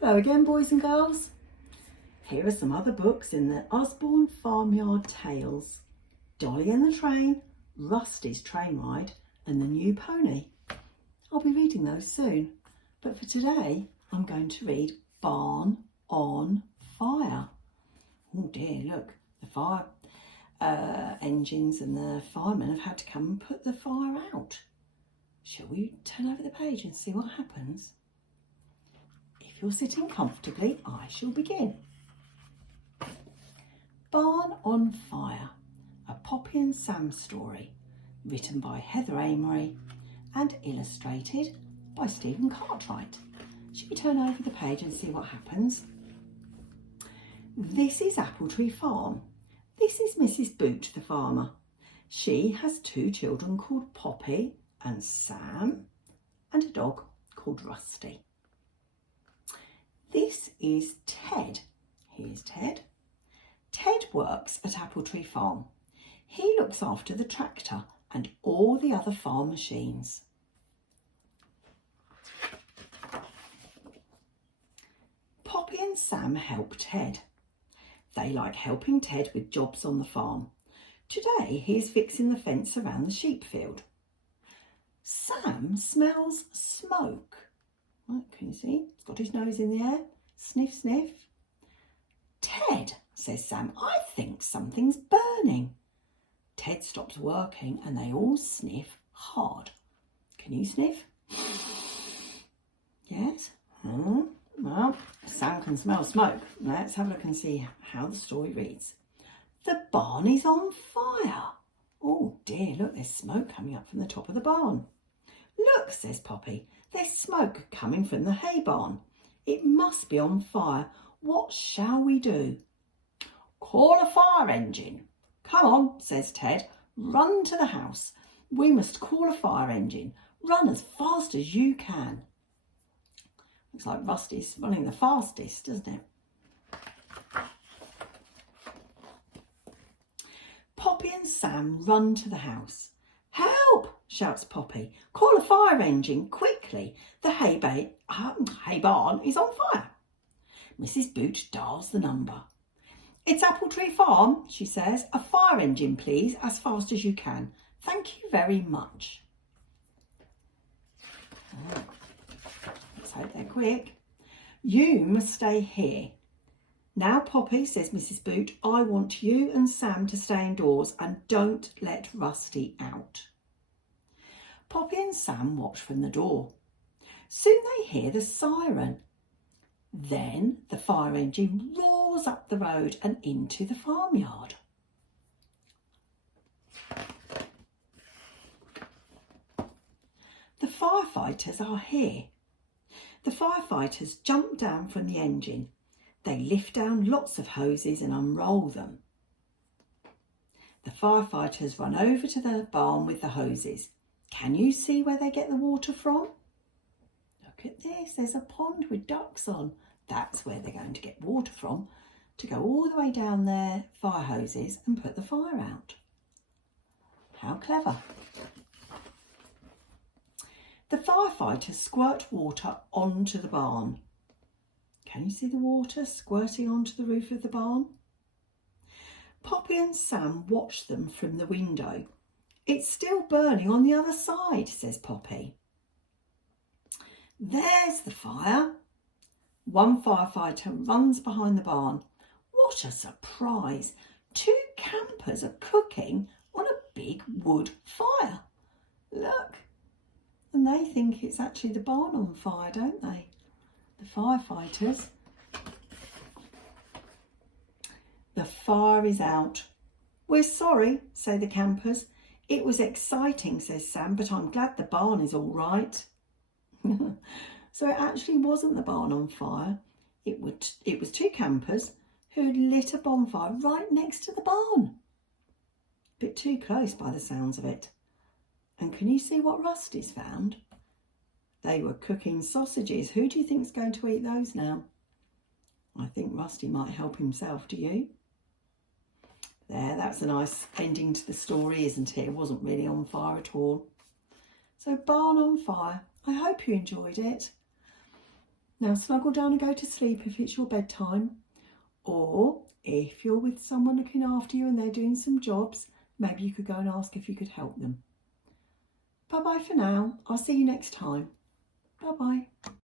Hello again, boys and girls. Here are some other books in the Osborne Farmyard Tales. Dolly and the Train, Rusty's Train Ride and the New Pony. I'll be reading those soon, but for today I'm going to read Barn on Fire. Oh dear, look, the fire engines and the firemen have had to come and put the fire out. Shall we turn over the page and see what happens? If you're sitting comfortably, I shall begin. Barn on Fire, a Poppy and Sam story, written by Heather Amory and illustrated by Stephen Cartwright. Shall we turn over the page and see what happens? This is Apple Tree Farm. This is Mrs. Boot, the farmer. She has two children called Poppy and Sam and a dog called Rusty. This is Ted. Here's Ted. Ted works at Apple Tree Farm. He looks after the tractor and all the other farm machines. Poppy and Sam help Ted. They like helping Ted with jobs on the farm. Today he is fixing the fence around the sheep field. Sam smells smoke. Right, can you see? He's got his nose in the air. Sniff, sniff. Ted, says Sam, I think something's burning. Ted stops working and they all sniff hard. Can you sniff? Yes? Well, Sam can smell smoke. Let's have a look and see how the story reads. The barn is on fire. Oh dear, look, there's smoke coming up from the top of the barn. Look, says Poppy, there's smoke coming from the hay barn. It must be on fire. What shall we do? Call a fire engine. Come on, says Ted. Run to the house. We must call a fire engine. Run as fast as you can. Looks like Rusty's running the fastest, doesn't it? Poppy and Sam run to the house. Help! Shouts Poppy. Call a fire engine, quickly. The hay barn is on fire. Mrs. Boot dials the number. It's Apple Tree Farm, she says. A fire engine, please, as fast as you can. Thank you very much. Let's hope they're quick. You must stay here. Now, Poppy, says Mrs. Boot, I want you and Sam to stay indoors and don't let Rusty out. Poppy and Sam watch from the door. Soon they hear the siren. Then the fire engine roars up the road and into the farmyard. The firefighters are here. The firefighters jump down from the engine. They lift down lots of hoses and unroll them. The firefighters run over to the barn with the hoses. Can you see where they get the water from? Look at this, there's a pond with ducks on. That's where they're going to get water from, to go all the way down their fire hoses and put the fire out. How clever. The firefighters squirt water onto the barn. Can you see the water squirting onto the roof of the barn? Poppy and Sam watch them from the window. It's still burning on the other side, says Poppy. There's the fire. One firefighter runs behind the barn. What a surprise. Two campers are cooking on a big wood fire. Look. And they think it's actually the barn on fire, don't they? The firefighters. The fire is out. We're sorry, say the campers. It was exciting, says Sam, but I'm glad the barn is all right. So it actually wasn't the barn on fire. It was two campers who had lit a bonfire right next to the barn. A bit too close by the sounds of it. And can you see what Rusty's found? They were cooking sausages. Who do you think's going to eat those now? I think Rusty might help himself, do you? There, that's a nice ending to the story, isn't it? It wasn't really on fire at all. So, barn on fire. I hope you enjoyed it. Now snuggle down and go to sleep if it's your bedtime. Or if you're with someone looking after you and they're doing some jobs, maybe you could go and ask if you could help them. Bye-bye for now. I'll see you next time. Bye-bye.